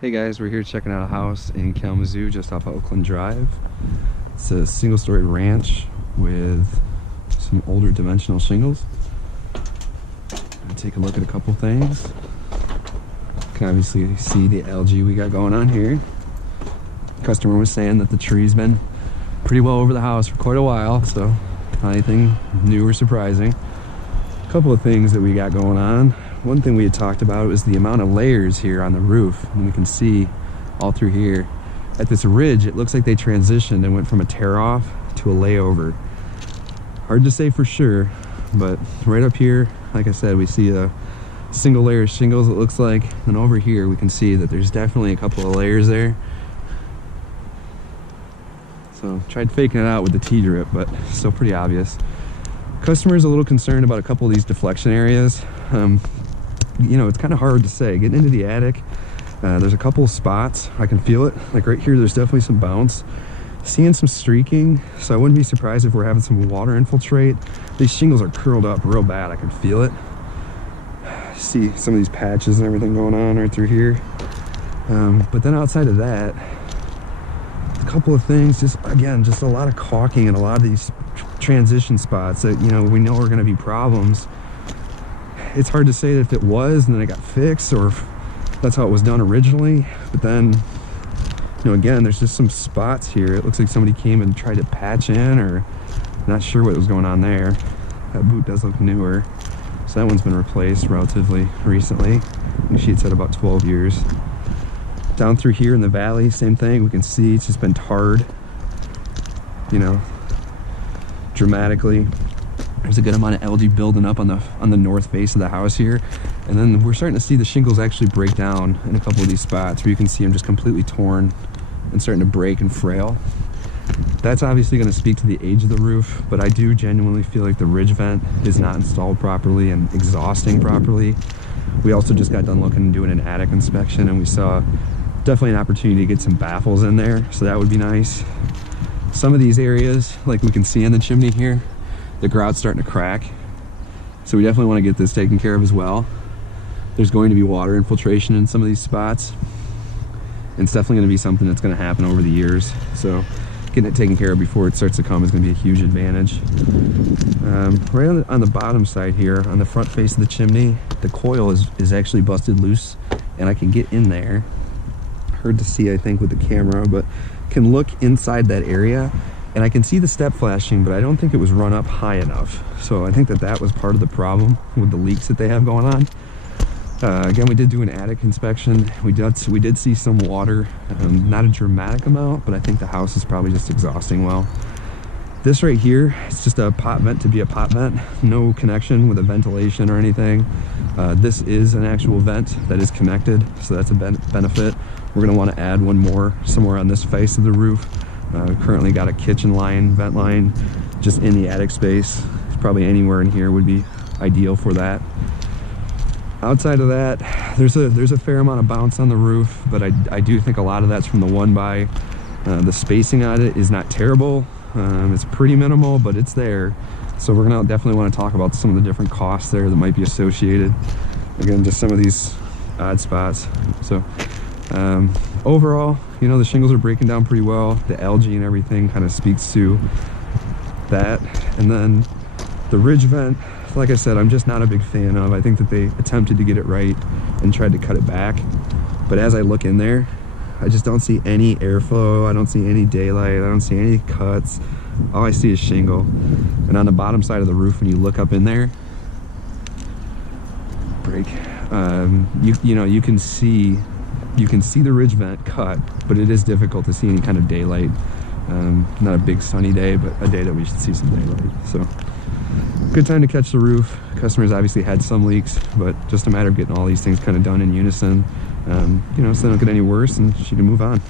Hey guys, we're here checking out a house in Kalamazoo just off of Oakland Drive. It's a single-story ranch with some older dimensional shingles. Gonna take a look at a couple things. You can obviously see the algae we got going on here. Customer was saying that the tree's been pretty well over the house for quite a while, so not anything new or surprising. A couple of things that we got going on. One thing we had talked about was the amount of layers here on the roof, and we can see all through here. At this ridge, it looks like they transitioned and went from a tear-off to a layover. Hard to say for sure, but right up here, like I said, we see a single layer of shingles, it looks like, and over here we can see that there's definitely a couple of layers there. So tried faking it out with the T-drip, but still pretty obvious. Customer's a little concerned about a couple of these deflection areas. You know, it's kind of hard to say. Getting into the attic, there's a couple of spots. I can feel it. Like right here, there's definitely some bounce. Seeing some streaking, so I wouldn't be surprised if we're having some water infiltrate. These shingles are curled up real bad. I can feel it. See some of these patches and everything going on right through here. But then outside of that, a couple of things, just again, just a lot of caulking and a lot of these transition spots that, you know, we know are going to be problems. It's hard to say that if it was and then it got fixed or if that's how it was done originally, but then, you know, again, there's just some spots here. It looks like somebody came and tried to patch in, or not sure what was going on there. That boot does look newer, so that one's been replaced relatively recently. She had said about 12 years. Down through here in the valley, same thing. We can see it's just been tarred, you know, dramatically. There's a good amount of algae building up on the north face of the house here, and then we're starting to see the shingles actually break down in a couple of these spots where you can see them just completely torn and starting to break and frail. That's obviously going to speak to the age of the roof, but I do genuinely feel like the ridge vent is not installed properly and exhausting properly. We also just got done looking and doing an attic inspection, and we saw definitely an opportunity to get some baffles in there, so that would be nice. Some of these areas, like we can see in the chimney here, the grout's starting to crack, so we definitely want to get this taken care of as well. There's going to be water infiltration in some of these spots, and it's definitely going to be something that's going to happen over the years, so getting it taken care of before it starts to come is going to be a huge advantage. Right on the bottom side here, on the front face of the chimney, the coil is actually busted loose, and I can get in there. Hard to see, I think, with the camera, but can look inside that area, and I can see the step flashing, but I don't think it was run up high enough. So I think that was part of the problem with the leaks that they have going on. Again, we did do an attic inspection. We did see some water, not a dramatic amount, but I think the house is probably just exhausting well. This right here, it's just a pot vent to be a pot vent, no connection with a ventilation or anything. This is an actual vent that is connected, so that's a benefit. We're going to want to add one more somewhere on this face of the roof. Currently got a kitchen line, vent line, just in the attic space. Probably anywhere in here would be ideal for that. Outside of that, there's a fair amount of bounce on the roof, but I do think a lot of that's from the one-by. The spacing on it is not terrible. It's pretty minimal, but it's there. So we're gonna definitely want to talk about some of the different costs there that might be associated. Again, just some of these odd spots. So overall, you know, the shingles are breaking down pretty well. The algae and everything kind of speaks to that. And then the ridge vent, like I said, I'm just not a big fan of. I think that they attempted to get it right and tried to cut it back. But as I look in there, I just don't see any airflow. I don't see any daylight. I don't see any cuts. All I see is shingle. And on the bottom side of the roof, when you look up in there, you know, you can see the ridge vent cut, but it is difficult to see any kind of daylight. Not a big sunny day, but a day that we should see some daylight. So good time to catch the roof. Customers obviously had some leaks, but just a matter of getting all these things kind of done in unison, you know, so they don't get any worse and she can move on.